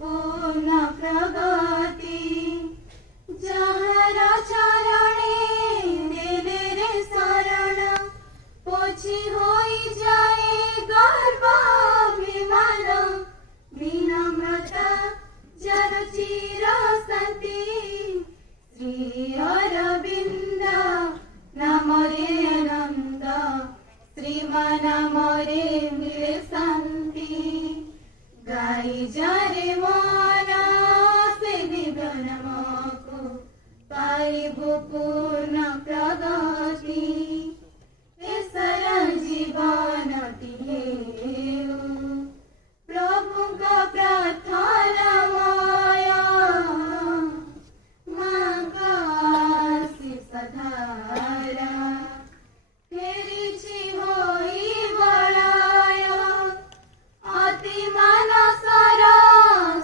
पूर्ण प्रगति जहर चरणे देले रे शरण पोछी होई जाए गर्व विमान विनम्रता जर चिर शांति श्री अरविंद नामरे आनंद श्रीमान नामरे मिले शांति गाई जारे मन से दिव्य नामको पाइबु पूर्ण प्रगति ऐसा जीवन दिए प्रभु का प्रार्थना माया मांगा सधारा फेरी होई बड़ाय अति मानसर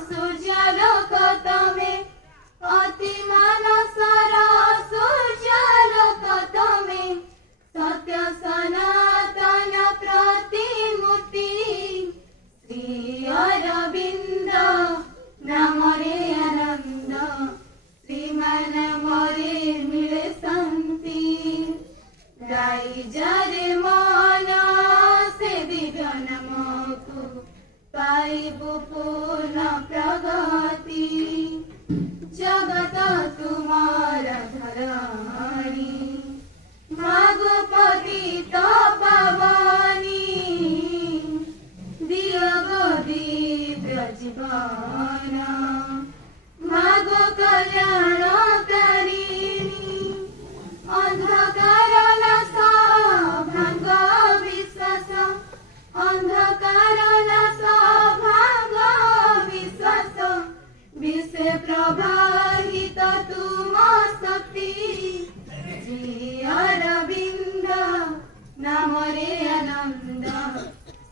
सूर्यालोक तमे अति मानसर सूर्यालोक तमे सत्य सनातन प्रतिमूर्ति श्री अरविंद नामरे आनंद श्रीमान नामरे मिले शांति गाई जारे मन से दिव्य नामको पाइबु पूर्ण प्रगति जगत तुमार धरणी मागो पतित पावनी दियो गो दिव्य जीवन मागो कल्याण करिणी अंधकार नाश भांग विश्वास अंधकार नाश भांग विश्वास विषे प्रवाहित तुम शक्ति श्री अरविंद नामरे आनंद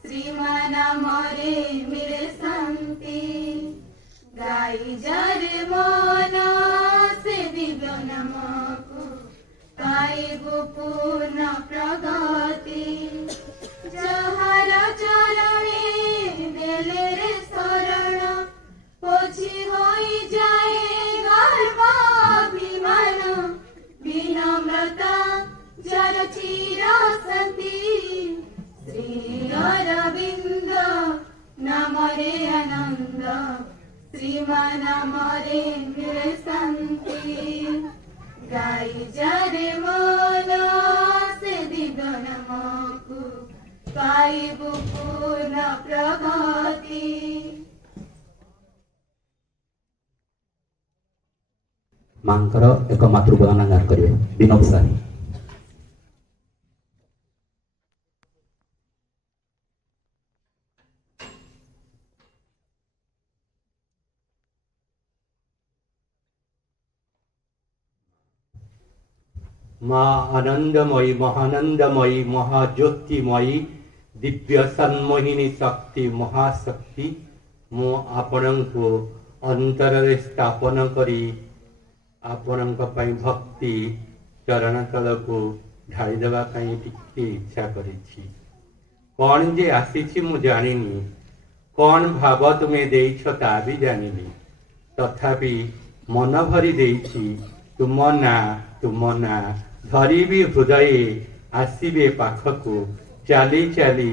श्रीमान नामरे मिले शांति गाई जारे मन से दिव्य नामको पाइबु पूर्ण प्रगति जहर चरणे देले रे शरण पोछी होई जाए गर्व विमान विनम्रता जर चिर शांति श्री अरविंद नामरे आनंद श्रीमान नामरे मिले शांति गाई जारे मन से दिव्य नामको पाइबु पूर्ण प्रगति मांकर एक मातृगान गान करेंगे विनोद साही माँ आनंदमयी महानंदमयी महाज्योतिमयी दिव्य सन्मोहिनी शक्ति महाशक्ति मु आपण को अंतर स्थापन करी आपण भक्ति चरण तल को ढाई देवाई टिके इच्छा करी कौन जे आसी मु जानिनी कौन भाव तुम्हें देइछ ता भी जानिनी तथापि मन भरी देइछि तुम ना धरिबी हृदय आसीबे पाखको चाली चाली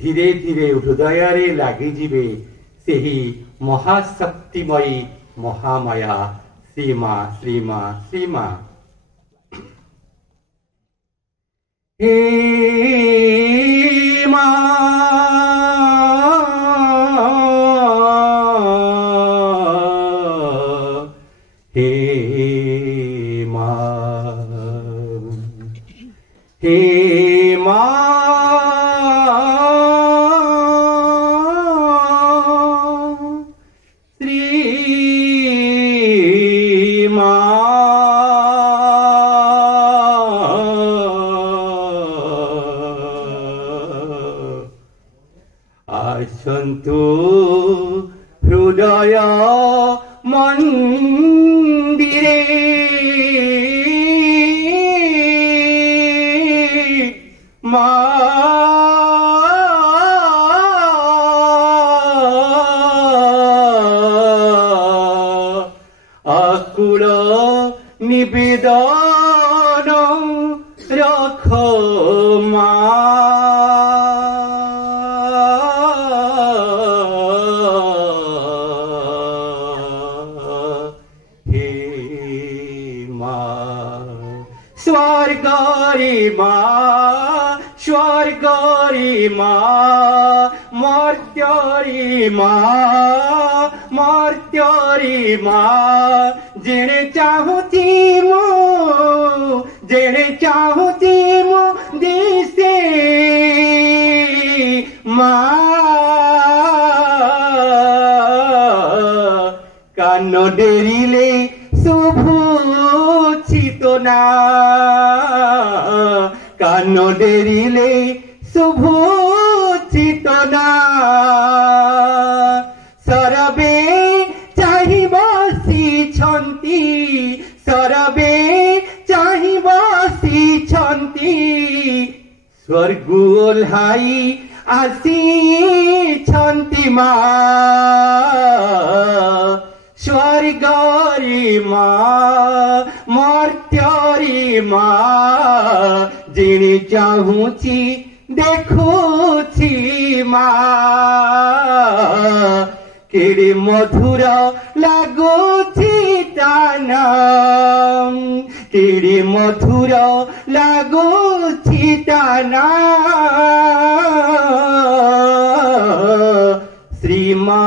धीरे धीरे हृदय रे लागी जिबे सेही महाशक्तिमयी महामाया श्रीमा श्रीमा श्रीमा हे मां हे मां श्री मां आसन्तु हृदय मंदिरे स्वर्गरी माँ स्वर्गरी माँ मर्त्यरी माँ मर्त्यरी माँ जेणे चाहुची मु जेणे चाहुची मु दिसे माँ कान डेरिले शुभुछि तो ना कान डेरिले शुभुछि तो ना सरबे चाहि बसिछन्ति सरबे चाहि बसिछन्ति स्वर्ग ओह्लाइ आसिछन्ति माँ स्वर्गरी माँ मर्त्यरी माँ जिणी चाहुची देखुची माँ केड़े मधुर लागुची तानाम केड़े मधुर लागुची तानाम श्रीमा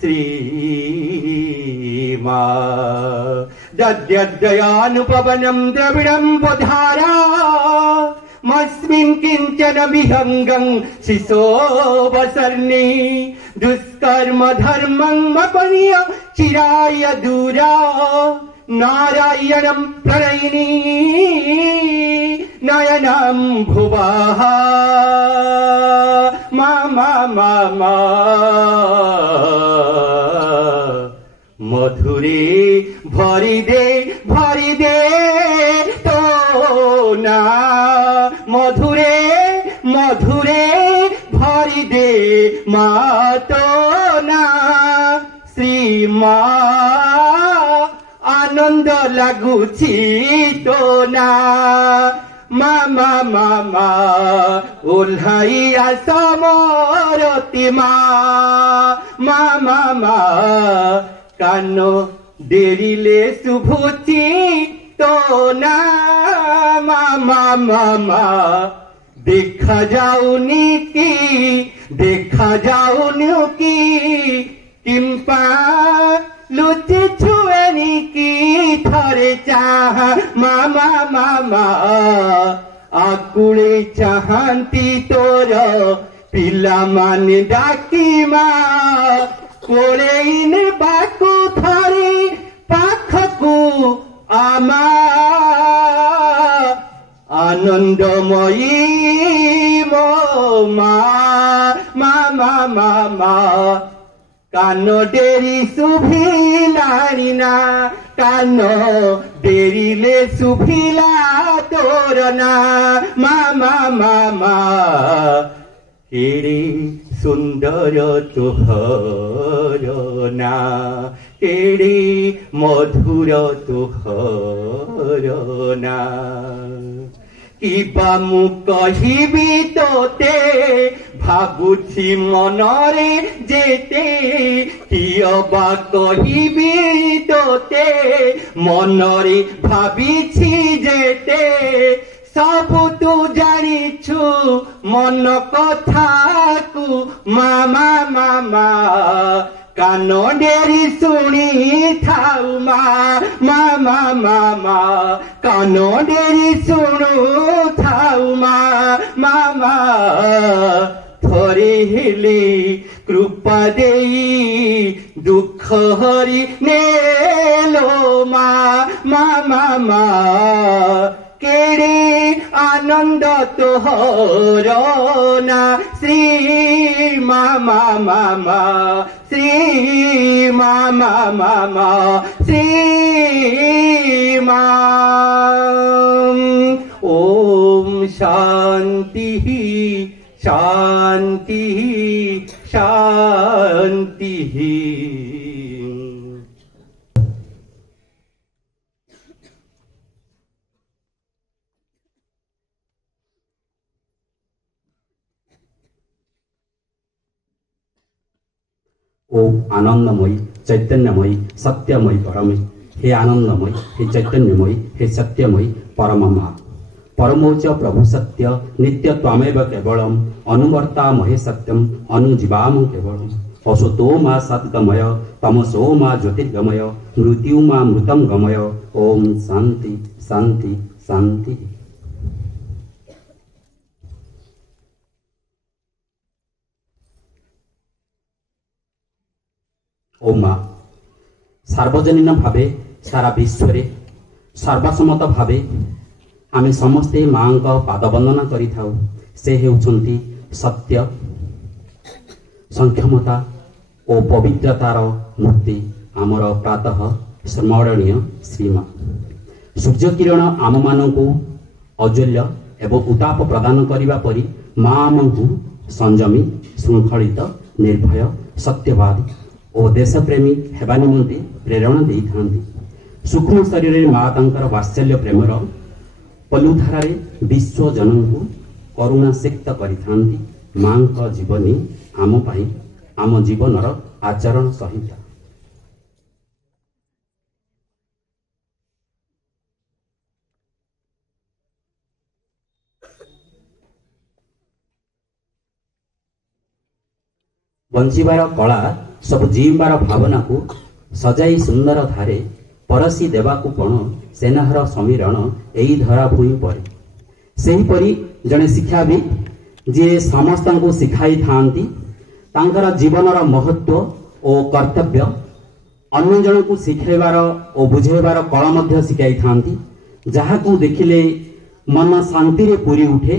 श्रीमा दद्यद्दयानुपवनं द्रविणं वधारा मस्मिन् किञ्चन विहङ्गं शिशोऽवसर्णे दुष्कर्म धर्मं मपनीय चिराय दूरा नारायणं प्रणयिनी नयनं भुवः मा मधुरे भरि दे तो ना मधुरे मधुरे भरि दे मा तो ना श्री माँ आनंद लागुछि तो ना मामा मामा ओल्हाई आसमरती मामा मा कानो डेरिले शुभुछि तो ना मामा मामा देखा जाऊनी की किंपा लुचि छुएनी की थरे चाह मामा मामा आकुले चाहती तोर पिला माने डाकी माँ कोले इन बाकु थरे पाखकु आमा आनंदमयी मो मामा मामा कानो डेरी सुभिलानी ना कानो डेरिले सुभिला तोरना मामा मामा केड़ी सुंदर तोहर ना केड़ी मधुर तोहर ना किबा मु कहिबी तोते भाबुछि मनरे जेते कियबा कहिबी तोते मनरे भाबिछि जेते सबु तू जानिछु मन कथा को मामा मामा कानो डेरी सुनी थाउ मामा मामा कानो डेरी सुनु थाउ मामा थोरे हेले कृपा देई दुख हरि नेलो मामा मा केड़े आनंद तोहर ना श्री मामा मामा श्री मामा मामा श्री माम ओम शांति शांति शांति। ओम आनंदमयी चैतन्यमयी सत्यमयी परमे हे आनंदमय, हे चैतन्यमय, हे सत्यमय परममा परमोच प्रभु सत्य नित्य त्वामेव केवलम अनुवर्ता महे सत्यम अनुजीवाम केवलम असतो मा सत्तमय तमसो मा ज्योतिर्गमय मृत्यु मा मृतम गमय। ओम शांति शांति शांति। ओम माँ सार्वजनीन भावे सारा विश्व सर्वसम्मत भावे आमे समस्ते माँ का पाद वंदना करि थाउ। से हेउछन्ति सत्य संक्षमता और पवित्रतार मूर्ति आमर प्रातः स्मरणीय श्रीमा। सूर्य किरण आम मानकु औज्ज्वल्य एवं उताप प्रदान करिबा परि माँ आमकु संयमी श्रृंखलित निर्भय सत्यवादी और देशप्रेमी हेबा निमंते प्रेरणा देई थांती। सूक्ष्म शरीर माँ तांकर वात्सल्य प्रेमर पलुधारे विश्व जनଙ୍କୁ करुणा सिक्त करिथांती। माँ का जीवनी आम पाई आम जीवनर आचरण संहिता। बंचिबार कला सब जीवार भावना को सजाई सुंदर धारे परसी देवाकू पण सेनाहर समीरण एई धरा भूई परे। सेही परी जने शिक्षाविद जे समस्त को शिखाई थांती तांकर जीवनर महत्व और कर्तव्य अन्य जन को शिखाइबार और बुझेबार कला मध्य शिखाई थांती। जहाकू देखिले मन शांति रे पूरी उठे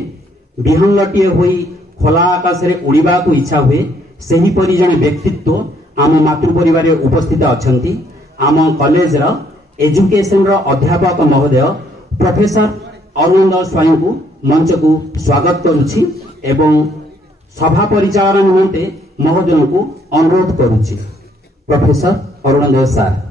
विहंगटिए होई खोला आकाश रे उड़ीबा को इच्छा हुए। सेही परी जने व्यक्तित्व आम मातृ परिवार उपस्थित अछंती। आम कॉलेज रा एजुकेशन रा अध्यापक महोदय प्रोफेसर अरुण स्वाई को मंच को स्वागत करुछि एवं सभा परिचालन निमंते महोदय को अनुरोध करुछि। प्रोफेसर अरुण सार।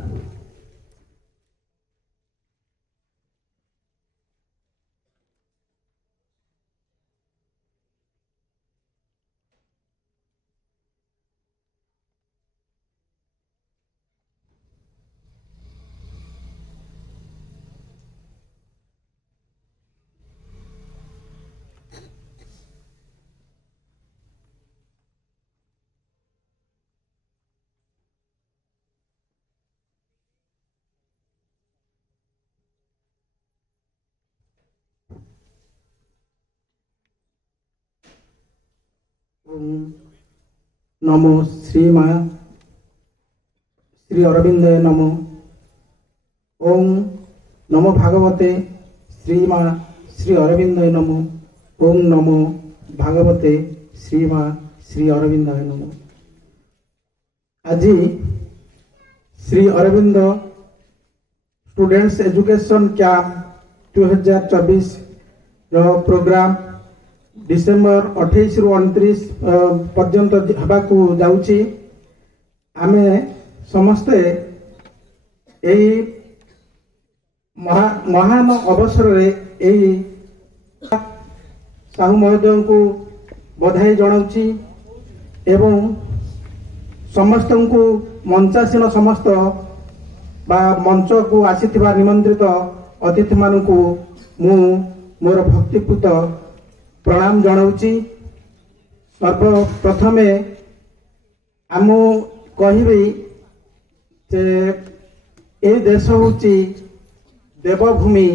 नमो श्री माँ श्री अरविंद नमो। ओम नमो भागवते श्री माँ श्री अरविंद नमो। ओम नमो भागवते श्री माँ श्री अरविंद नमो। आज Shri Aurobindo students education camp 2024 programme December 28 रु 29 पर्यंत हेबाकू जाउची। आमे समस्ते एई महान अवसर रे एई साहू महोदय को बधाई जनाउची एवं समस्त को मंचासीन समस्त बा मंच को आसीथिबा निमंत्रित अतिथि मानकू मु मोर भक्तिपूत प्रणाम जनाउची। सर्वप्रथमे आम कहबी जे ए देश होची देवभूमि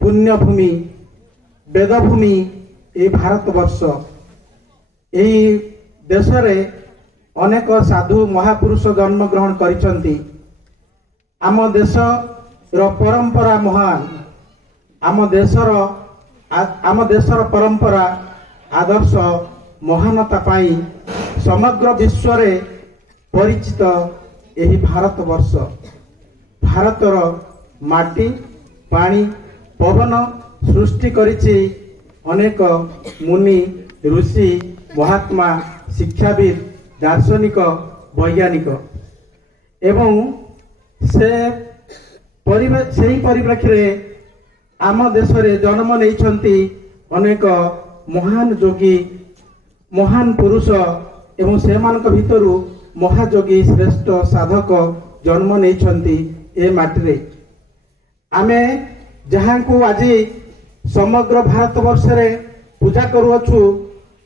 पुण्यभूमि वेदभूमि ए भारत वर्ष। एही देश रे अनेक साधु महापुरुष जन्म ग्रहण करिसंती। आम देश रो परंपरा महान। आम देशर परंपरा आदर्श महानता पाई समग्र विश्व रे परिचित एही भारत वर्ष। भारतर माटी पानी पवन सृष्टि करिछि अनेक मुनि ऋषि महात्मा शिक्षाविद दार्शनिक वैज्ञानिक एवं से परिप्रेक्षी आम देश रे जन्म नहीं अनेक महान योगी महान पुरुष एवं से भितर महायोगी श्रेष्ठ साधक जन्म नहीं ए माटी आमे जहाँ को आज समग्र भारत वर्ष रे पूजा करुअछु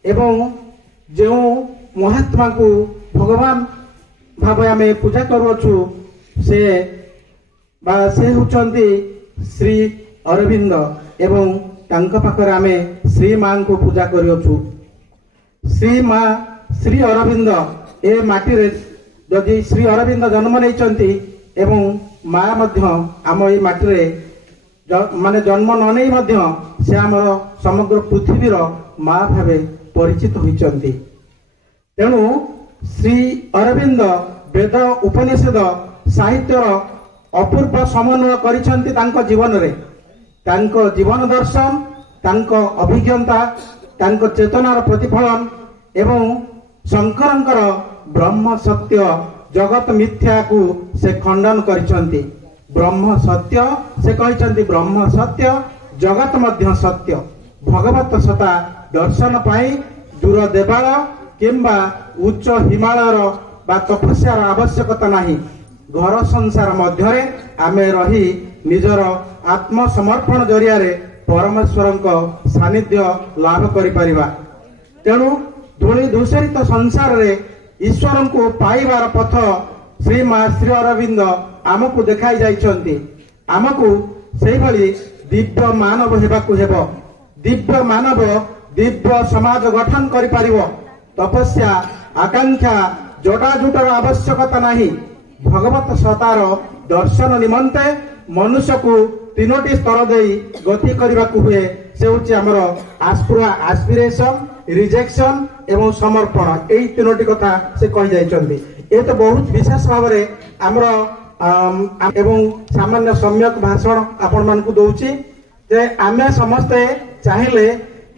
एवं जो महात्मा को भगवान भाव आमे पूजा करुअछु से होचंती श्री अरविंद एवं तांका पाखरे आमे श्री मां को पूजा करियछु। श्री मां श्री अरविंद ए माटी रे जदि श्री अरविंद जन्म नहीं एवं माँ मध्य आम ये माटी रे माने जन्म न नहीं मध्य से आमर समग्र पृथ्वीर माँ भावे परिचित होइचंती। तेणु श्री अरविंद वेद उपनिषद साहित्यर अपूर्व समन्वय करिसंती तांको जीवन रे तांको जीवन दर्शन तांको अभिज्ञता तांको चेतनार प्रतिफलन एवं शंकरंकर ब्रह्म सत्य जगत मिथ्या को से खंडन करिसंती। ब्रह्म सत्य से कहिसंती ब्रह्म सत्य जगत मध्य सत्य भगवत सता दर्शन पाई दूर देवाल किंबा उच्च हिमालयर बा तपस्यार आवश्यकता नहीं। घर संसार मध्य आमे रही निजर आत्मसमर्पण जरिया परमेश्वर सानिध्य लाभ करिपरिबा। तेणु धूली दूषरित संसार रे ईश्वर को पाइबार पथ श्री मां श्री अरविंद आमको देखाई जाइछंती। आमको सेहि भली दिव्य मानव हेबाकु हेबो। दिव्य मानव दिव्य समाज गठन करि पारिबो। तपस्या आकांक्षा जटाजुटर आवश्यकता नहीं। भगवत सतार दर्शन निमंते मनुष्य को तीनोटी स्तर दे गति करबाकू हुए से होची हमर आस्पिरेशन रिजेक्शन एवं समर्पण यही तीनोटी कथा से कहि जाइछंती। ए तो बहुत विशेष भाव रे हमर एवं सामान्य सम्यक भाषण आपण मान को दउची जे आमे समस्ते चाहिले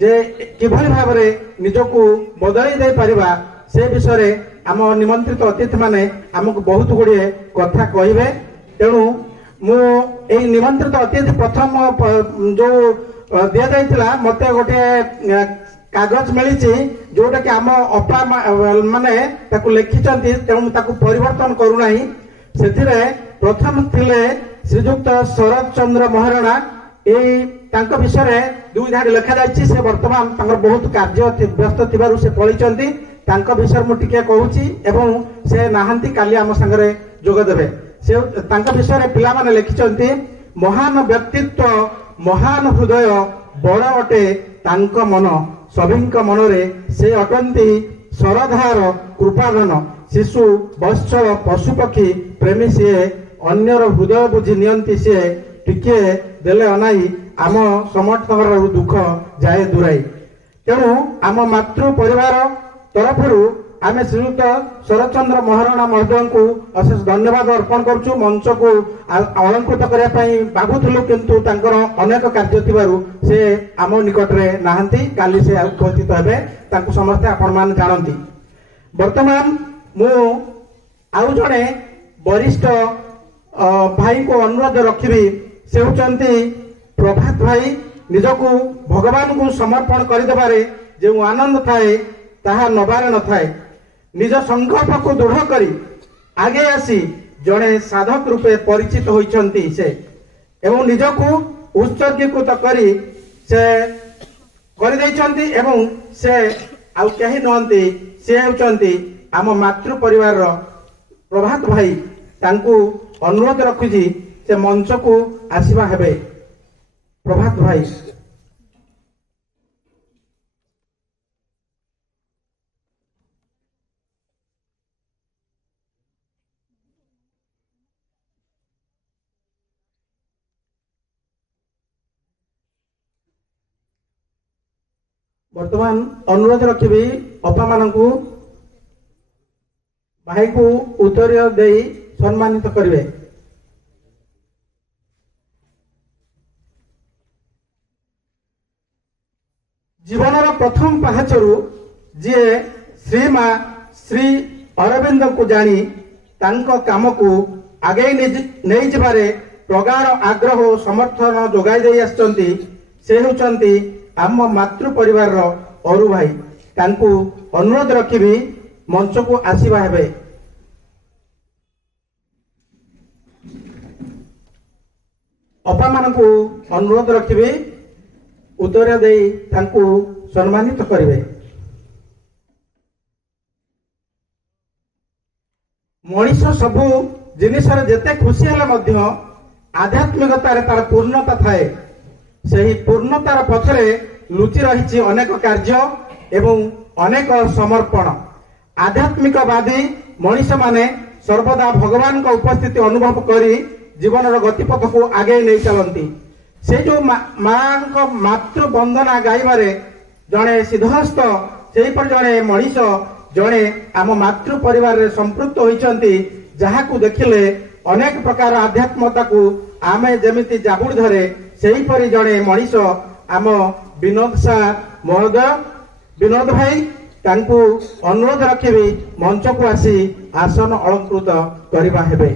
जे किभली भाव रे निजको बदलाई दे परिबा से विषय रे आम निमंत्रित अतिथि माने हमको बहुत गुड़िए कथा कहिबे। तेणु मु ए निमंत्रित अतिथि प्रथम जो दिया जाइथिला मते गोटे कागज मिली जोटा कि आम अपा माने ताकू लिखिचंती। तेणु ताकू परिवर्तन करू नाही। सेथिरे प्रथम थिले श्रीजुक्त शरद चंद्र महाराणा एई तांको विषय रे दुई धाडी लिखा जाइछि। से वर्तमान तांकर बहुत कार्य व्यस्त थिबारु से पळिचंती। तांको विषय मु टिके कहूची एवं से नाहंती काली आम संगरे जोग देबे। से तांको विषय रे पिला माने लिखिचंती महान व्यक्तित्व महान हृदय बड़ अटे तांको मन सभिंक मनरे से अटंती सरधार कृपाधन शिशु वत्सल पशुपक्षी प्रेमी सी अन्यर हृदय बुझी नियंती सी टिके देले अनाई आम समर्थकर दुख जाए दूराई। तेणु आम मातृ परिवार तरफ आमे श्रीयुक्त शरदचंद्र महाराणा महोदय को अशेष धन्यवाद अर्पण करूँ। मंच को अलंकृत करने भावुलु किंतु तांकर अनेक कार्य थिबारु से आम निकट में नाहंती। काली से उपस्थित हेबे तांको समस्ते आपण मान जानती। वर्तमान मु आउ जड़े वरिष्ठ भाई को अनुरोध रखी से होचंती प्रभात भाई। निजको भगवान को समर्पण करदेबारे जो आनंद थाए ताहा नबारे न थाए। निज संकल्प को दृढ़ करी आगे आसी जड़े साधक रूपे परिचित होइछंती से एवं निजको उत्सर्गीकृत करी से कर दैछंती एवं से आउ कहीं नहंती से होचंती आम मातृ परिवार प्रभात भाई। तांको अनुरोध रखुची से मंच को आसीबा हेबे। प्रभात भाई वर्तमान अनुरोध रखी अपा मान भाई को उत्तर दे सम्मानित करेंगे। जीवन प्रथम पहाचरू जी श्री मां श्री अरविंद को जानी तांको काम को आगे नहीं जबारे प्रगाढ़ आग्रह और समर्थन जोगाई दे आछंती से होचंती आम मातृ परिवार अरु भाई। तांको अनुरोध रखी मंच को आसीबा हेबे। ଅପା ମାନଙ୍କୁ ଅନୁରୋଧ ରଖିବି ଉତ୍ତର ଦେଇ ତାଙ୍କୁ ସମ୍ମାନିତ କରିବେ। ମଣିଷ ସବୁ ଜିନିଷରେ ଯେତେ ଖୁସି ହେଲେ ମଧ୍ୟ ଆଧ୍ୟାତ୍ମିକତାରେ ତାର ପୂର୍ଣ୍ଣତା ଥାଏ। ସେହି ପୂର୍ଣ୍ଣତାର ପଛରେ ଲୁଚି ରହିଛି ଅନେକ କାର୍ଯ୍ୟ ଏବଂ ଅନେକ ସମର୍ପଣ। ଆଧ୍ୟାତ୍ମିକବାଦୀ ମଣିଷମାନେ ସର୍ବଦା ଭଗବାନଙ୍କ ଉପସ୍ଥିତି ଅନୁଭବ କରି ଜୀବନର ଗତିପଥକୁ ଆଗେଇ ନେଇ ଚାଲନ୍ତି। ସେ ଯୋଉ ମାଙ୍କ ମାତୃ ବନ୍ଦନା ଗାଇବାରେ ଜଣେ ସିଦ୍ଧହସ୍ତ, ସେହିପରି ଜଣେ ମଣିଷ, ଜଣେ ଆମ ମାତୃ ପରିବାରରେ ସମ୍ପୃକ୍ତ ହୋଇଛନ୍ତି, ଯାହାକୁ ଦେଖିଲେ ଅନେକ ପ୍ରକାର ଆଧ୍ୟାତ୍ମତାକୁ ଆମେ ଯେମିତି ଜାବୁଡ଼ି ଧରେ, ସେହିପରି ଜଣେ ମଣିଷ ଆମ ବିନୋଦ ସାର୍ ମହୋଦୟ। ବିନୋଦ ଭାଇ, ତାଙ୍କୁ ଅନୁରୋଧ ରଖିବି ମଞ୍ଚକୁ ଆସି ଆସନ ଅଳଙ୍କୃତ କରିବା ହେବେ।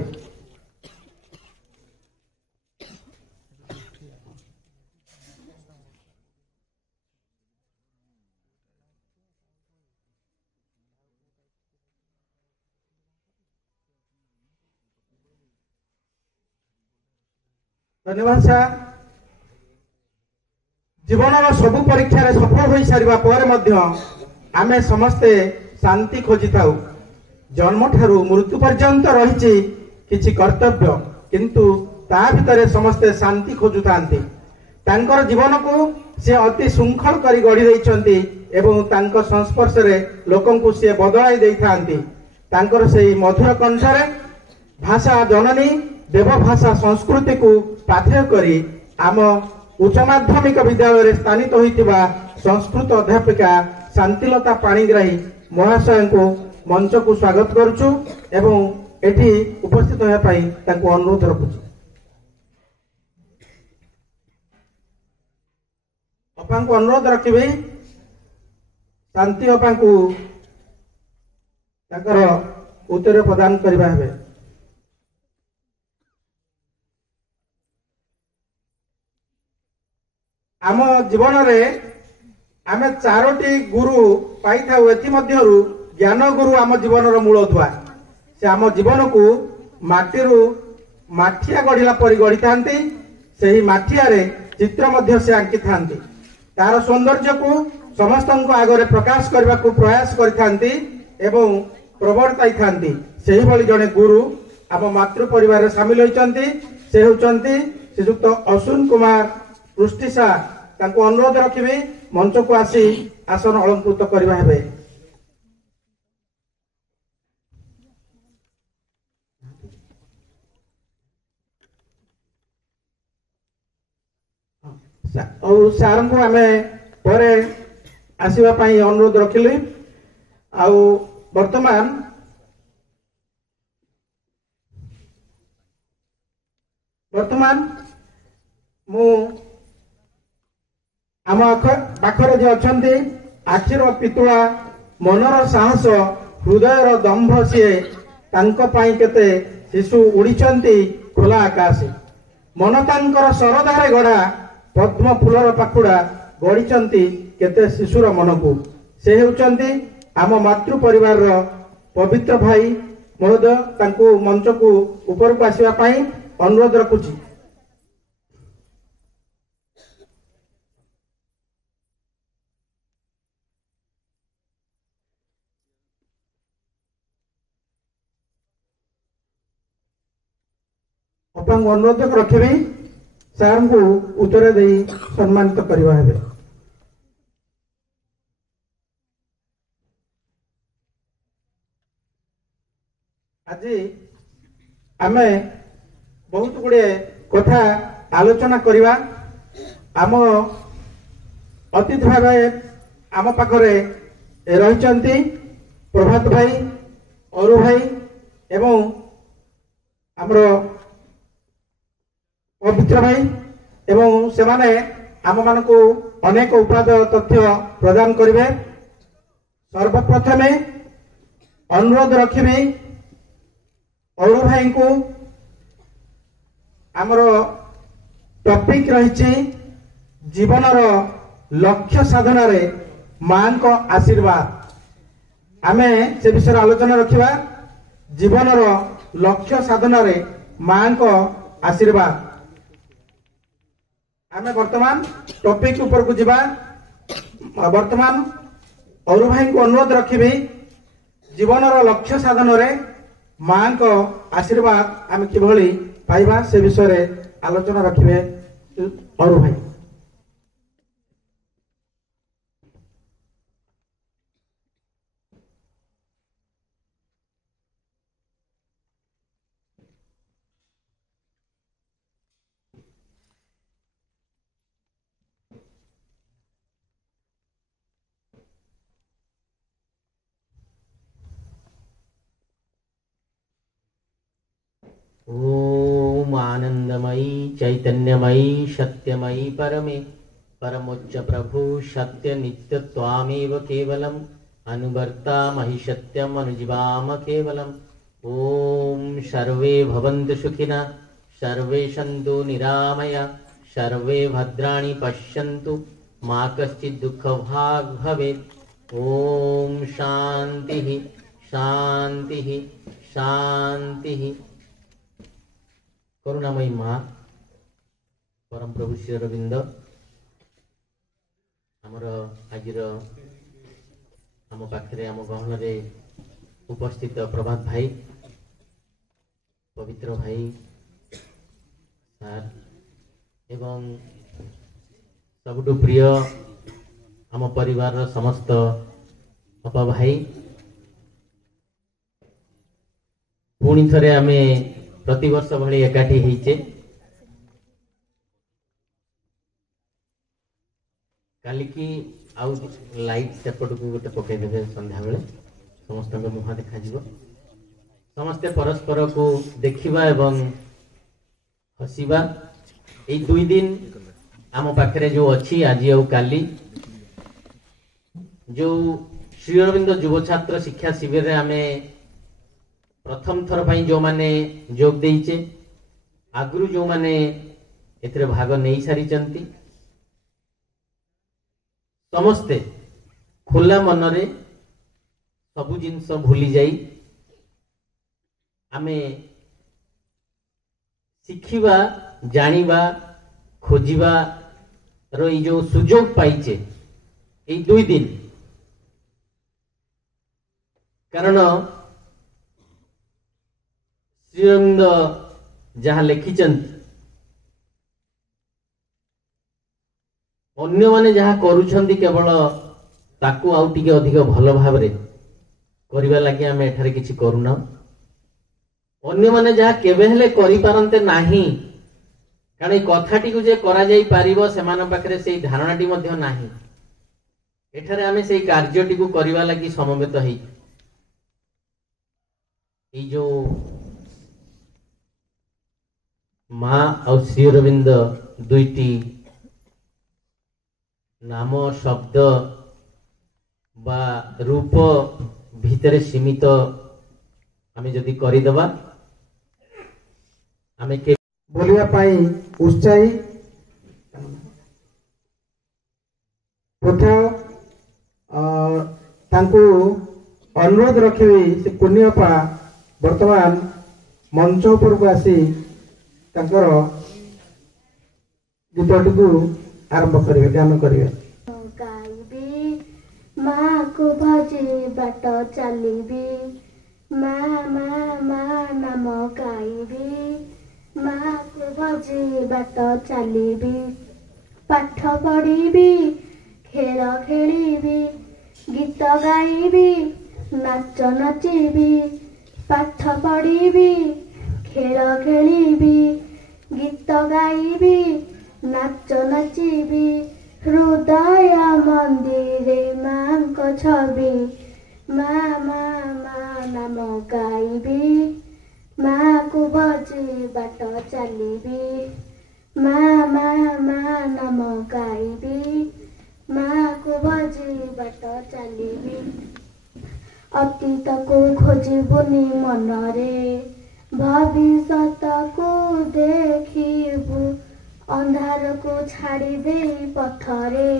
ଧନ୍ୟବାଦ ସାର୍। ଜୀବନର ସବୁ ପରୀକ୍ଷାରେ ସଫଳ ହୋଇ ସାରିବା ପରେ ମଧ୍ୟ ଆମେ ସମସ୍ତେ ଶାନ୍ତି ଖୋଜିଥାଉ। ଜନ୍ମଠାରୁ ମୃତ୍ୟୁ ପର୍ଯ୍ୟନ୍ତ ରହିଛି କିଛି କର୍ତ୍ତବ୍ୟ, କିନ୍ତୁ ତା ଭିତରେ ସମସ୍ତେ ଶାନ୍ତି ଖୋଜୁଥାନ୍ତି। ତାଙ୍କର ଜୀବନକୁ ସେ ଅତି ଶୃଙ୍ଖଳ କରି ଗଢ଼ି ଦେଇଛନ୍ତି ଏବଂ ତାଙ୍କ ସଂସ୍ପର୍ଶରେ ଲୋକଙ୍କୁ ସେ ବଦଳାଇ ଦେଇଥାନ୍ତି। ତାଙ୍କର ସେହି ମଧୁର କଣ୍ଠରେ ଭାଷା ଜନନୀ ଦେବଭାଷା ସଂସ୍କୃତିକୁ ପାଥେୟ କରି ଆମ ଉଚ୍ଚ ମାଧ୍ୟମିକ ବିଦ୍ୟାଳୟରେ ସ୍ଥାନିତ ହୋଇଥିବା ସଂସ୍କୃତ ଅଧ୍ୟାପିକା ଶାନ୍ତିଲତା ପାଣିଗ୍ରାହୀ ମହାଶୟଙ୍କୁ ମଞ୍ଚକୁ ସ୍ୱାଗତ କରୁଛୁ ଏବଂ ଏଠି ଉପସ୍ଥିତ ହେବା ପାଇଁ ତାଙ୍କୁ ଅନୁରୋଧ ରଖୁଛୁ। ଅପାଙ୍କୁ ଅନୁରୋଧ ରଖିବି ଶାନ୍ତି ଅପାଙ୍କୁ ତାଙ୍କର ଉତ୍ତର ପ୍ରଦାନ କରିବା ହେବେ। ଆମ ଜୀବନରେ ଆମେ 4ଟି ଗୁରୁ ପାଇଥାଉ। ଏଥିମଧ୍ୟରୁ ଜ୍ଞାନ ଗୁରୁ ଆମ ଜୀବନର ମୂଳଦୁଆ। ସେ ଆମ ଜୀବନକୁ ମାଟିରୁ ମାଠିଆ ଗଢ଼ିଲା ପରି ଗଢ଼ିଥାନ୍ତି। ସେହି ମାଠିଆରେ ଚିତ୍ର ମଧ୍ୟ ସେ ଆଙ୍କିଥାନ୍ତି। ତାର ସୌନ୍ଦର୍ଯ୍ୟକୁ ସମସ୍ତଙ୍କ ଆଗରେ ପ୍ରକାଶ କରିବାକୁ ପ୍ରୟାସ କରିଥାନ୍ତି ଏବଂ ପ୍ରବର୍ତ୍ତାଇଥାନ୍ତି। ସେହିଭଳି ଜଣେ ଗୁରୁ ଆମ ମାତୃ ପରିବାରରେ ସାମିଲ ହୋଇଛନ୍ତି। ସେ ହେଉଛନ୍ତି ଶ୍ରୀଯୁକ୍ତ ଅଶ୍ୱିନ କୁମାର ପୃଷ୍ଟିସା। ତାଙ୍କୁ ଅନୁରୋଧ ରଖିବି ମଞ୍ଚକୁ ଆସି ଆସନ ଅଳଙ୍କୃତ କରିବା ହେବେ। ଆଉ ସାର୍ଙ୍କୁ ଆମେ ପରେ ଆସିବା ପାଇଁ ଅନୁରୋଧ ରଖିଲି। ଆଉ ବର୍ତ୍ତମାନ ମୁଁ ଆମ ପାଖରେ ଯେ ଅଛନ୍ତି ଆଖିର ପିତୁଳା, ମନର ସାହସ, ହୃଦୟର ଦମ୍ଭ, ସିଏ ତାଙ୍କ ପାଇଁ କେତେ ଶିଶୁ ଉଡ଼ିଛନ୍ତି ଖୋଲା ଆକାଶ। ମନ ତାଙ୍କର ଶରଧାରେ ଗଢ଼ା ପଦ୍ମ ଫୁଲର ପାଖୁଡ଼ା ଗଢ଼ିଛନ୍ତି କେତେ ଶିଶୁର ମନକୁ। ସେ ହେଉଛନ୍ତି ଆମ ମାତୃ ପରିବାରର ପବିତ୍ର ଭାଇ ମହୋଦୟ। ତାଙ୍କୁ ମଞ୍ଚକୁ ଉପରକୁ ଆସିବା ପାଇଁ ଅନୁରୋଧ ରଖୁଛି। ଅପାଙ୍କୁ ଅନୁରୋଧ ରଖିବି ସାର୍ଙ୍କୁ ଉତ୍ତର ଦେଇ ସମ୍ମାନିତ କରିବା ହେବେ। ଆଜି ଆମେ ବହୁତ ଗୁଡ଼ିଏ କଥା ଆଲୋଚନା କରିବା। ଆମ ଅତିଥି ଭାବେ ଆମ ପାଖରେ ରହିଛନ୍ତି ପ୍ରଭାତ ଭାଇ, ଅରୁ ଭାଇ ଏବଂ ଆମର ପବିତ୍ର ଭାଇ, ଏବଂ ସେମାନେ ଆମମାନଙ୍କୁ ଅନେକ ଉପାଦେୟ ତଥ୍ୟ ପ୍ରଦାନ କରିବେ। ସର୍ବପ୍ରଥମେ ଅନୁରୋଧ ରଖିବି ଅରୁ ଭାଇଙ୍କୁ। ଆମର ଟପିକ ରହିଛି ଜୀବନର ଲକ୍ଷ୍ୟ ସାଧନାରେ ମାଙ୍କ ଆଶୀର୍ବାଦ। ଆମେ ସେ ବିଷୟରେ ଆଲୋଚନା ରଖିବା। ଜୀବନର ଲକ୍ଷ୍ୟ ସାଧନାରେ ମାଙ୍କ ଆଶୀର୍ବାଦ। आमे वर्तमान टॉपिक ऊपर को जीवा। वर्तमान और भाई को अनुरोध रखिबी जीवन लक्ष्य साधन रे मां को आशीर्वाद आम किभली पाइबा से विषय रे आलोचना रखिबे और भाई। ओम आनंदमयी चैतन्यमयी सत्यमयी परमे परमोच्च प्रभु सत्य नित्य त्वामेव केवलम अनुवर्ता महि सत्यम अनुजीवाम केवलम। ओम सर्वे भवन्तु सुखिनः सर्वे सन्तु निरामया सर्वे भद्राणि पश्यन्तु मा कश्चित् दुःखभाग् भवेत्। ओम शान्तिः शान्तिः शान्तिः। करुणामयी माँ परम प्रभु श्री अरविंद आमर आज आम पाखे आम गहन रे उपस्थित प्रभात भाई पवित्र भाई सार एवं सबुठु प्रिय आम परिवार समस्त अपा भाई पुणी थरे आमे प्रतिवर्ष भली एकाठी होइचे। काली की आउ लाइट सेपट को गोटे पकई देबे संध्या बेले समस्त मुहा देखा जीव समस्ते परस्पर को देखिबा एवं हसीबा। ए 2 दिन आम पाखरे जो अच्छी आज आउ काली जो श्री अरविंद युव छात्र शिक्षा शिविर रे आमे प्रथम थर पाई जो माने जोग देइचे आगुरु जो माने एथरे भाग नहीं सारी चंती समस्ते खुला मन रे सबु जिनस भूली जाई आमे शिखिबा जानिबा खोजिबा रो ई जो सुजोग पाइचे ए 2 दिन कारण श्री अरविंद जहाँ लिखिचंत अन्य माने जहाँ करूछंती केवल ताकू आउ टिके अधिक भल भाव रे करिवा लागि आमे एठारे किछि करूना। अन्य माने जहाँ केबे हेले करि पारंते नाही कारण ए कथाटी को जे करा जाई पारिबो सेमान पाखरे सेई धारणाटी मध्ये नाही। एठारे आमे सेई कार्यटी को करिवा लागि समवेत हेई ए जो माँ और श्री अरविंद दुईटी नाम शब्द बा रूप भितर सीमित आमे जदि करिदबा आमे के बोलिया पाई उत्साही प्रथम तांको अनुरोध रखिबी से पुण्यपा वर्तमान मंच ऊपर को आसी तांकर गीतटी को आरंभ करिवे गान करिवे। गाइबी माँ को भजे बाट चलिबी माँ माँ माँ नाम गाइबी माँ को भजे बाट चलिबी पाठ पढ़िबी खेल खेलिबी गीत गाइबी नाच नचिबी पाठ पढ़िबी खेल खेलिबी गीत गाइबी नाच नचिबी हृदय मंदिरे माँ को छवि माँ माँ माँ नाम गाइबी माँ को भजे बाट चलिबी माँ माँ माँ नाम गाइबी माँ को भजे बाट चलिबी अतीत को खोजिबुनी मनरे भविष्यत को देखिबु अंधार को छाड़ी दे पथरे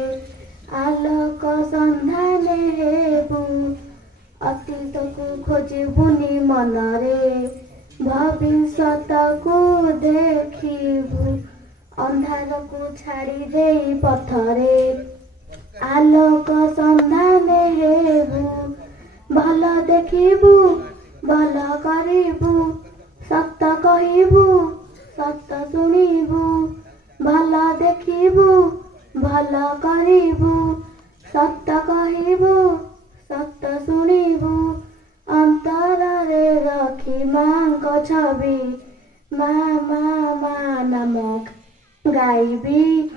आलोक संधान हेबु अतीत को खोजिबुनी मनरे भविष्यत को देखिबु ଅନ୍ଧାରକୁ ଛାଡ଼ି ଦେଇ ପଥରେ ଆଲୋକ ସନ୍ଧାନ ହେବୁ। ଭଲ ଦେଖିବୁ ଭଲ କରିବୁ, ସତ କହିବୁ ସତ ଶୁଣିବୁ। ଭଲ ଦେଖିବୁ ଭଲ କରିବୁ, ସତ କହିବୁ ସତ ଶୁଣିବୁ। ଅନ୍ତରରେ ରଖି ମାଙ୍କ ଛବି, ମା ମା ମା ନାମ ଗାଇବି।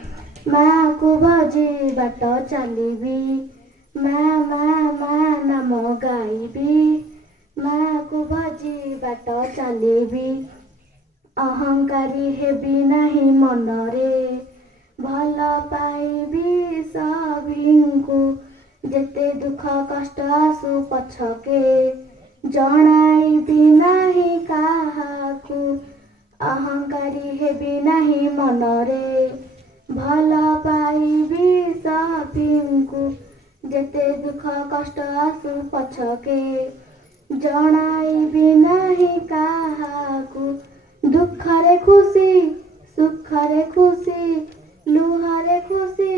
ମାକୁ ଭଜି ବାଟ ଚାଲିବି, ମା ମା ମା ନାମ ଗାଇବି। ମାକୁ ଭଜି ବାଟ ଚାଲିବି। ଅହଙ୍କାରୀ ହେବି ନାହିଁ ମନରେ, ଭଲ ପାଇବି ସଭିଙ୍କୁ। ଯେତେ ଦୁଃଖ କଷ୍ଟ ଆସୁ ପଛକେ, ଜଣାଇବି ନାହିଁ କାହାକୁ। ଅହଙ୍କାରୀ ହେବି ନାହିଁ ମନରେ, ଭଲ ପାଇବି ସଭିଙ୍କୁ। ଯେତେ ଦୁଃଖ କଷ୍ଟ ଆସୁ ପଛକେ, ଜଣାଇବି ନାହିଁ କାହାକୁ। ଦୁଃଖରେ ଖୁସି ସୁଖରେ ଖୁସି, ଲୁହରେ ଖୁସି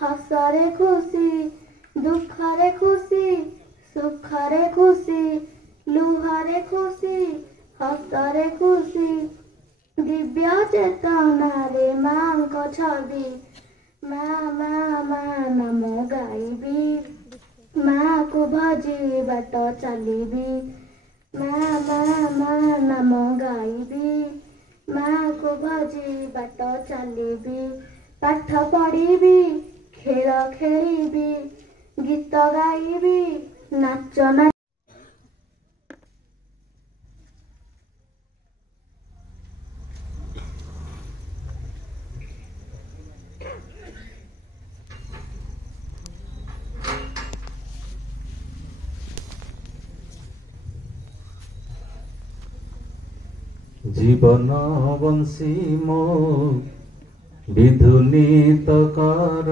ହସରେ ଖୁସି। ଦୁଃଖରେ ଖୁସି ସୁଖରେ ଖୁସି, ଲୁହରେ ଖୁସି ହସରେ ଖୁସି। ଦିବ୍ୟ ଚେତନାରେ ମାଙ୍କ ଛବି, ମା ମା ମା ନାମ ଗାଇବି। ମାକୁ ଭଜି ବାଟ ଚାଲିବି, ମା ମା ମା ନାମ ଗାଇବି। ମାକୁ ଭଜି ବାଟ ଚାଲିବି। ପାଠ ପଢ଼ିବି ଖେଳ ଖେଳିବି, ଗୀତ ଗାଇବି ନାଚ ନା জীবন বংশী মো বিধুনীত কর,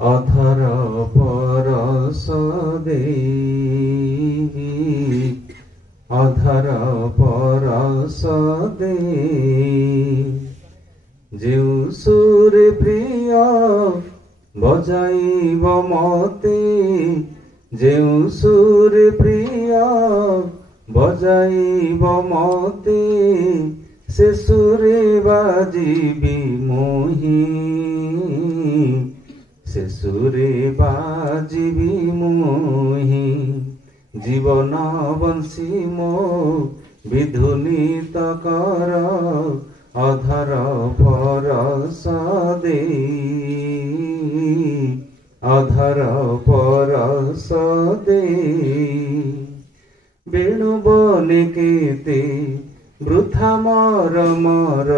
অধর পরশ দেই। অধর পরশ দেই। যেউ সুর প্রিয় বজাইব মতে, যেউ সুর প্রিয় বজাইব মতে। সে সুরে বাজিবি মোহি, সে সুরে বাজিবি মোহি। জীবন বংশী মো বিধুনীত কর, অধর পরশ দেই। অধর পরশ দেই। বেণু বনে কেতে বৃথা মর মর,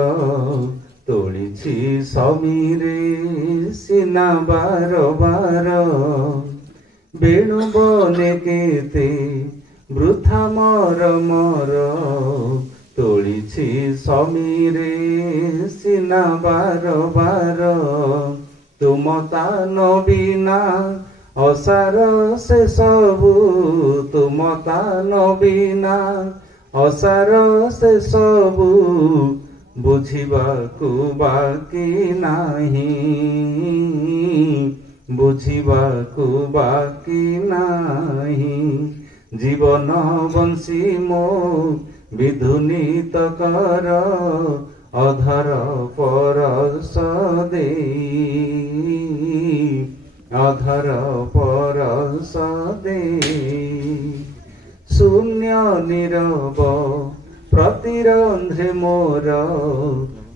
তোଳିছি সমীরে সিনা বার বার। বেণু বনে কেতে বৃথা মর মর, তোଳିছি সমীরে সিনা বার বার। তুম তান বিনা অসার সে সবু, তুম তান বিনা অসার সে সবু। বুঝিବାକୁ বাকি ନାହିଁ, বুঝিବାକୁ বাকি ନାହିଁ। জীবন বংশী মো বিধুনীত কর, অধর পরশ দেই। অধর পরশ দেই। শূন্য নীরব প্রতিরন্ধ্রে মোর,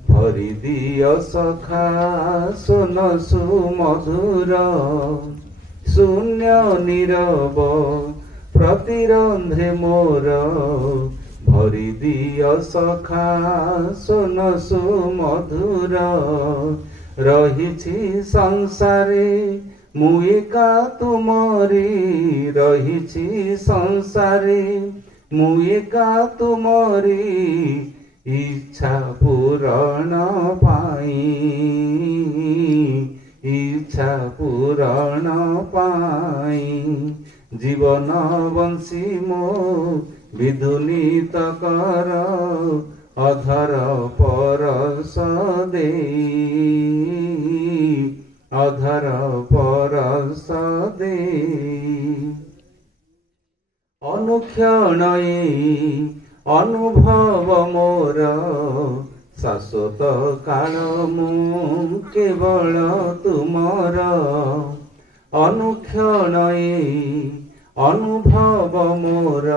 ভরি দিয় সখা সোন সুমধুর। শূন্য নীরব প্রতিরন্ধ্রে মোর, ভরি দিয় সখা সোন সুমধুর। রহিছি সংসারে ମୁଁ ଏକା ତୁମରି, ରହିଛି ସଂସାରେ ମୁଁ ଏକା ତୁମରି। ଇଚ୍ଛା ପୂରଣ ପାଇଁ, ଇଚ୍ଛା ପୂରଣ ପାଇଁ। জীবন বংশী মো বিধুনীত কর, ଅଧର ପରଶ ଦେଇ, ଅଧର ପରଶ ଦେଇ। ଅନୁକ୍ଷଣ ଏଇ ଅନୁଭବ ମୋର, ଶାଶ୍ୱତ କାଳ ମୁଁ କେବଳ ତୁମର। ଅନୁକ୍ଷଣ ଏଇ ଅନୁଭବ ମୋର,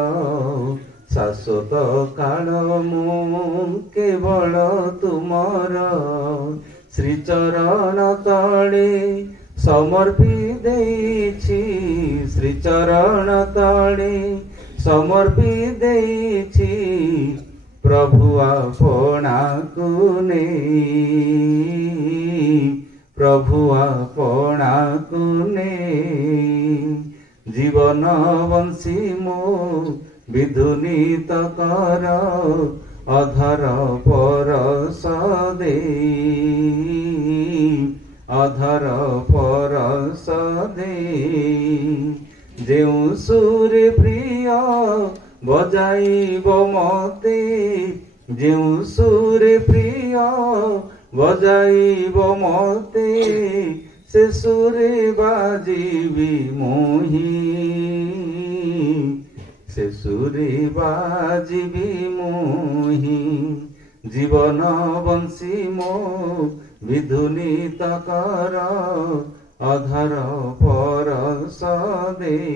ଶାଶ୍ୱତ କାଳ ମୁଁ କେବଳ ତୁମର। ଶ୍ରୀଚରଣ ତଳେ ସମର୍ପି ଦେଇଛି, ଶ୍ରୀଚରଣ ତଳେ ସମର୍ପି ଦେଇଛି, ପ୍ରଭୁ ଆପଣାକୁ ନେଇ, ପ୍ରଭୁ ଆପଣାକୁ ନେଇ। ଜୀବନ ବଂଶୀ ମୋ ବିଧୁନିତ କର, ଅଧର ପରଶ ଦେଇ, ଅଧର ପରଶ ଦେଇ। ଯେଉଁ ସୁରେ ପ୍ରିୟ ବଜାଇବ ମତେ, ଯେଉଁ ସୁରେ ପ୍ରିୟ ବଜାଇବ ମତେ, ସେ ସୁରେ ବାଜିବି ମୁହିଁ, ସେ ସୁରେ ବାଜିବି ମୁହିଁ। ଜୀବନ ବଂଶୀ ମୋ ବିଧୁନିତ କର, ଅଧର ପରଶ ଦେଇ,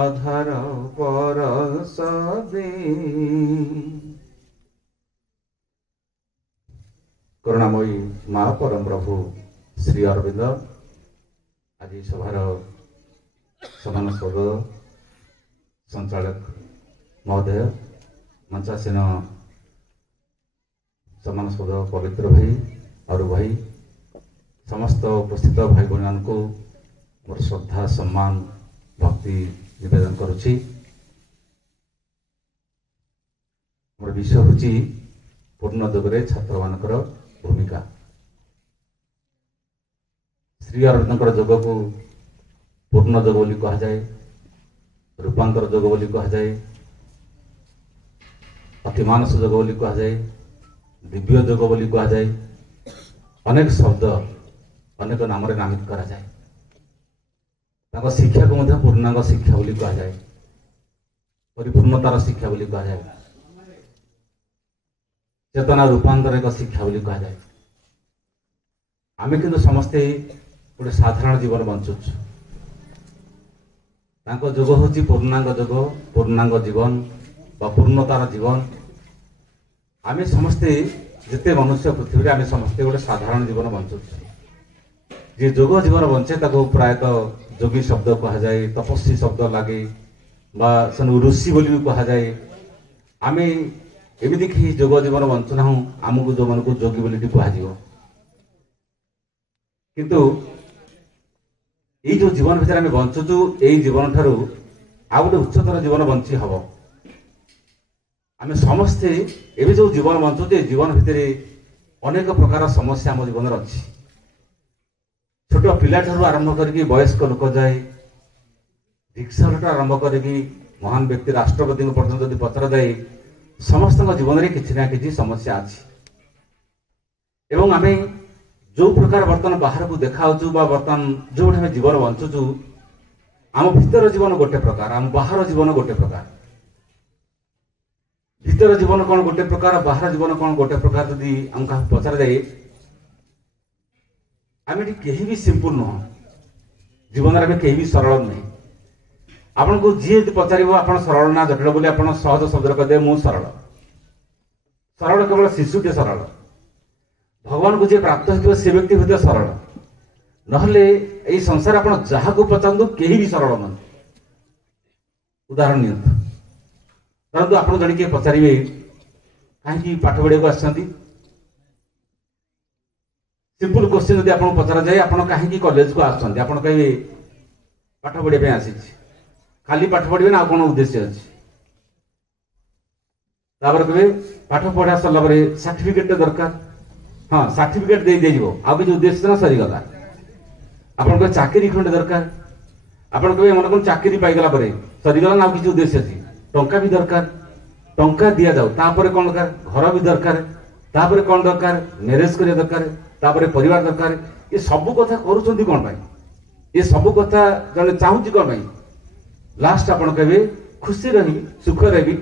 ଅଧର ପରଶ ଦେଇ। କରୁଣାମୟୀ ମା ପରମ ପ୍ରଭୁ ଶ୍ରୀ ଅରବିନ୍ଦ ଆଜି ସଭାର ସମାନ ସ୍ୱର ସଞ୍ଚାଳକ ମହୋଦୟ, ମଞ୍ଚାସୀନ ସମାନ ସ୍ୱର ପବିତ୍ର ଭାଇ, ଅରୁ ଭାଇ, ସମସ୍ତ ଉପସ୍ଥିତ ଭାଇ ଭଉଣୀମାନଙ୍କୁ ମୋର ଶ୍ରଦ୍ଧା ସମ୍ମାନ ଭକ୍ତି ନିବେଦନ କରୁଛି। ମୋର ବିଷୟ ହେଉଛି ପୂର୍ଣ୍ଣ ଯୋଗରେ ଛାତ୍ରମାନଙ୍କର ଭୂମିକା। ଶ୍ରୀ ଅରବିନ୍ଦଙ୍କର ଯୋଗକୁ ପୂର୍ଣ୍ଣ ଯୋଗ ବୋଲି କୁହାଯାଏ, ରୂପାନ୍ତର ଯୋଗ ବୋଲି କୁହାଯାଏ, ଅତିମାନସ ଯୋଗ ବୋଲି କୁହାଯାଏ, ଦିବ୍ୟ ଯୋଗ ବୋଲି କୁହାଯାଏ। ଅନେକ ଶବ୍ଦ ଅନେକ ନାମରେ ନାମିତ କରାଯାଏ। ତାଙ୍କ ଶିକ୍ଷାକୁ ମଧ୍ୟ ପୂର୍ଣ୍ଣାଙ୍ଗ ଶିକ୍ଷା ବୋଲି କୁହାଯାଏ, ପରିପୂର୍ଣ୍ଣତାର ଶିକ୍ଷା ବୋଲି କୁହାଯାଏ, ଚେତନା ରୂପାନ୍ତର ଏକ ଶିକ୍ଷା ବୋଲି କୁହାଯାଏ। ଆମେ କିନ୍ତୁ ସମସ୍ତେ ଗୋଟେ ସାଧାରଣ ଜୀବନ ବଞ୍ଚୁଛୁ। ତାଙ୍କ ଯୋଗ ହେଉଛି ପୂର୍ଣ୍ଣାଙ୍ଗ ଯୋଗ, ପୂର୍ଣ୍ଣାଙ୍ଗ ଜୀବନ ବା ପୂର୍ଣ୍ଣତାର ଜୀବନ। ଆମେ ସମସ୍ତେ ଯେତେ ମନୁଷ୍ୟ ପୃଥିବୀରେ ଆମେ ସମସ୍ତେ ଗୋଟେ ସାଧାରଣ ଜୀବନ ବଞ୍ଚୁଛୁ। ଯିଏ ଯୋଗ ଜୀବନ ବଞ୍ଚେ ତାକୁ ପ୍ରାୟତଃ ଯୋଗୀ ଶବ୍ଦ କୁହାଯାଏ, ତପସ୍ୱୀ ଶବ୍ଦ ଲାଗେ ବା ସେନୁ ଋଷି ବୋଲି ବି କୁହାଯାଏ। ଆମେ ଏମିତି କି ଯୋଗ ଜୀବନ ବଞ୍ଚୁନାହୁଁ, ଆମକୁ ଯୋଉମାନଙ୍କୁ ଯୋଗୀ ବୋଲି କୁହାଯିବ। କିନ୍ତୁ ଏଇ ଯୋଉ ଜୀବନ ଭିତରେ ଆମେ ବଞ୍ଚୁଛୁ, ଏଇ ଜୀବନ ଠାରୁ ଆଉ ଗୋଟେ ଉଚ୍ଚତର ଜୀବନ ବଞ୍ଚି ହବ। ଆମେ ସମସ୍ତେ ଏବେ ଯୋଉ ଜୀବନ ବଞ୍ଚୁଛୁ, ଏ ଜୀବନ ଭିତରେ ଅନେକ ପ୍ରକାର ସମସ୍ୟା ଆମ ଜୀବନରେ ଅଛି। ଛୋଟ ପିଲାଠାରୁ ଆରମ୍ଭ କରିକି ବୟସ୍କ ଲୋକ ଯାଏ, ରିକ୍ସାଠାରୁ ଆରମ୍ଭ କରିକି ମହାନ ବ୍ୟକ୍ତି ରାଷ୍ଟ୍ରପତିଙ୍କ ପର୍ଯ୍ୟନ୍ତ ଯଦି ପଚରାଯାଏ, ସମସ୍ତଙ୍କ ଜୀବନରେ କିଛି ନା କିଛି ସମସ୍ୟା ଅଛି। ଏବଂ ଆମେ ଯୋଉ ପ୍ରକାର ବର୍ତ୍ତମାନ ବାହାରକୁ ଦେଖାଉଛୁ ବା ବର୍ତ୍ତମାନ ଯୋଉଠି ଆମେ ଜୀବନ ବଞ୍ଚୁଛୁ, ଆମ ଭିତର ଜୀବନ ଗୋଟେ ପ୍ରକାର, ଆମ ବାହାର ଜୀବନ ଗୋଟେ ପ୍ରକାର। ଭିତର ଜୀବନ କଣ ଗୋଟେ ପ୍ରକାର, ବାହାର ଜୀବନ କଣ ଗୋଟେ ପ୍ରକାର ଯଦି ଆମକୁ କାହାକୁ ପଚରାଯାଏ, ଆମେ ଏଠି କେହି ବି ସିମ୍ପଲ ନୁହଁ। ଜୀବନରେ ଆମେ କେହି ବି ସରଳ ନୁହେଁ। ଆପଣଙ୍କୁ ଯିଏ ଯଦି ପଚାରିବ ଆପଣ ସରଳ ନା ଜଟିଳ ବୋଲି, ଆପଣ ସହଜ ଶବ୍ଦରେ କହିଦେବେ ମୁଁ ସରଳ। ସରଳ କେବଳ ଶିଶୁଟେ ସରଳ। ଭଗବାନଙ୍କୁ ଯିଏ ପ୍ରାପ୍ତ ହେଇଥିବ ସେ ବ୍ୟକ୍ତି ହୁଏତ ସରଳ। ନହେଲେ ଏଇ ସଂସାର ଆପଣ ଯାହାକୁ ପଚାରନ୍ତୁ କେହି ବି ସରଳ ନୁହନ୍ତି। ଉଦାହରଣ ନିଅନ୍ତୁ, ଧରନ୍ତୁ ଆପଣ ଜଣେ କିଏ ପଚାରିବେ କାହିଁକି ପାଠ ପଢିବାକୁ ଆସିଛନ୍ତି? ସିମ୍ପଲ କ୍ୱେଶ୍ଚିନ୍ ଯଦି ଆପଣଙ୍କୁ ପଚରାଯାଏ, ଆପଣ କାହିଁକି କଲେଜକୁ ଆସୁଛନ୍ତି? ଆପଣ କହିବେ ପାଠ ପଢିବା ପାଇଁ ଆସିଛି। ଖାଲି ପାଠ ପଢିବେ ନା ଆଉ କଣ ଉଦ୍ଦେଶ୍ୟ ଅଛି? ତାପରେ କହିବେ ପାଠ ପଢା ସରିଲା ପରେ ସାର୍ଟିଫିକେଟ ଦରକାର। ହଁ, ସାର୍ଟିଫିକେଟ ଦେଇଯିବ, ଆଉ କିଛି ଉଦ୍ଦେଶ୍ୟ ନା ସରିଗଲା। ଆପଣ କହିବେ ଚାକିରି ଖଣ୍ଡେ ଦରକାର। ଆପଣ କହିବେ ମନେ କଣ ଚାକିରି ପାଇଗଲା ପରେ ସରିଗଲା ନା ଆଉ କିଛି ଉଦ୍ଦେଶ୍ୟ ଅଛି? ଟଙ୍କା ବି ଦରକାର। टंका दि जाऊ तापर कौन दरकार घर भी दरकार तापर कौन दरकार मैरेज करिया दरकार तापर परिवार दरकार ये सब कथा करूछंती कोन भाई ये सब कथा जने चाहूची कोन भाई लास्ट आपण कहबे खुशी रही सुख रही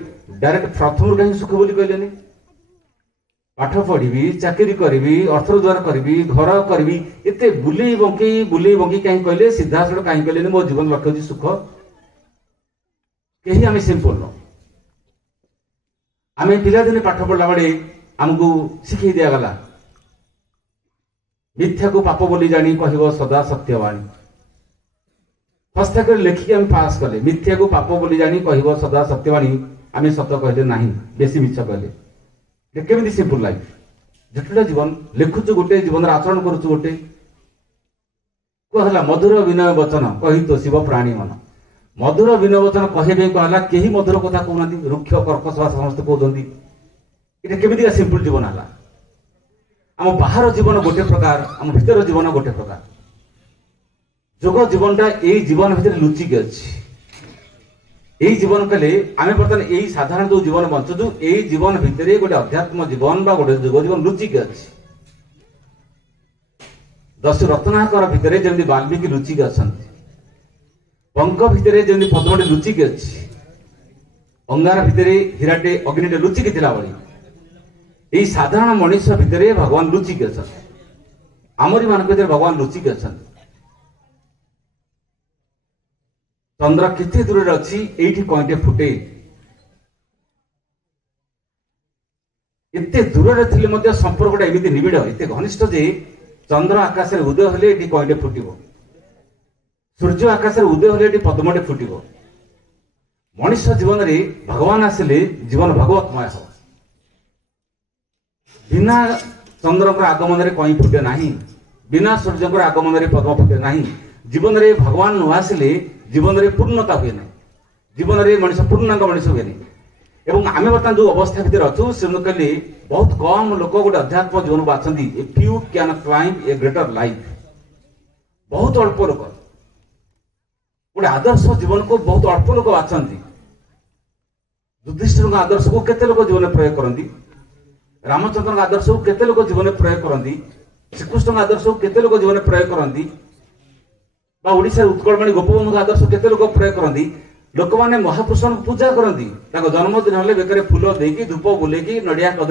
डायरेक्ट प्रथम कहीं सुख बोली कहलेनी पाठ पढ़ी चाकरी करी अर्थ रोजगार करी घर करी एते बुले बंकी कहीं कहले सीधा सड़क कहीं कहले मो जीवन लक्ष्य होची सुख कहीं आम सिंपल न आम पिलादिने पाठ पढ़ला बेले आमको शिखई दिगला मिथ्या को पाप बोली जानी कह सदा सत्यवाणी हस्ताक्षर लेखिक आम पास कले मिथ्या को पाप बोली जानी कह सदा सत्यवाणी आम सत कहले ना बेसी मिछ कहले केमी सिंपल लाइफ जटिल जीवन लिखुचु गोटे जीवन आचरण करुचु गोटे कहला मधुर विनय वचन कही तो शिव प्राणी मन मधुर विनय वचन कहे कहला कहीं मधुर कथा कहना रुक्ष कर्कश भाषा समस्त कहते ये केमी सिंपल जीवन है आम बाहर जीवन गोटे प्रकार आम भीतर जीवन गोटे प्रकार जोग जीवनटा यही जीवन भितर लुचिक अच्छी यही जीवन कले आम बर्तमान यही साधारण जो जीवन बंचुचु यही जीवन भितर गोटे अध्यात्म जीवन बा गोटे जुग जीवन लुचिक अच्छी दस्यु रत्नाकर भितर जमी वाल्मीकि लुचिक अच्छा पंक भितर जमी पद्मटे लुचिक अच्छी अंगार भितर हीराटे अग्निटे लुचिक थिला बड़ी यही साधारण मनुष्य भितर भगवान लुचिक अच्छा आमरी मान भीतर भगवान लुचिक अच्छा चंद्र केते दूर अच्छी एठी कईटे फुटे एते दूर थे संपर्क एमती निबिड़ एत घनिष्ठ जे चंद्र आकाश उदय हेले एठी कईटे फुटिबो सूर्य आकाश उदय हेले एठी पद्मटे फुटिबो मनुष्य जीवन रे भगवान आसिले जीवन भगवतमय हो बिना चंद्र आगमन रे कई फुटे नाही बिना सूर्य आगमन रे पद्म फुटे नाही जीवन रे भगवान न आसिले जीवन रे पूर्णता हुए ना जीवन रे मनुष्य पूर्णांग मनुष्य हुए नहीं एवं आम बर्तमान जो अवस्था भितर अच्छु से कहले बहुत कम लोक गोटे अध्यात्म जीवन बाछंती a few can climb a greater life बहुत अल्प लोक गोटे आदर्श जीवन को बहुत अल्प लोक बाछंती युधिष्ठिर आदर्श को केते लोक जीवन में प्रयोग करती रामचंद्र आदर्श को केते लोक जीवन में प्रयोग करती श्रीकृष्ण आदर्श को केते लोक जीवन में प्रयोग करती ओडिशा उत्कलमणि गोपबंधु आदर्श केते लोक प्रयोग करती लोक मैंने महापुरुष पूजा करती जन्मदिन हेले बेकर फूल देकी धूप बुलेकी नड़िया कदली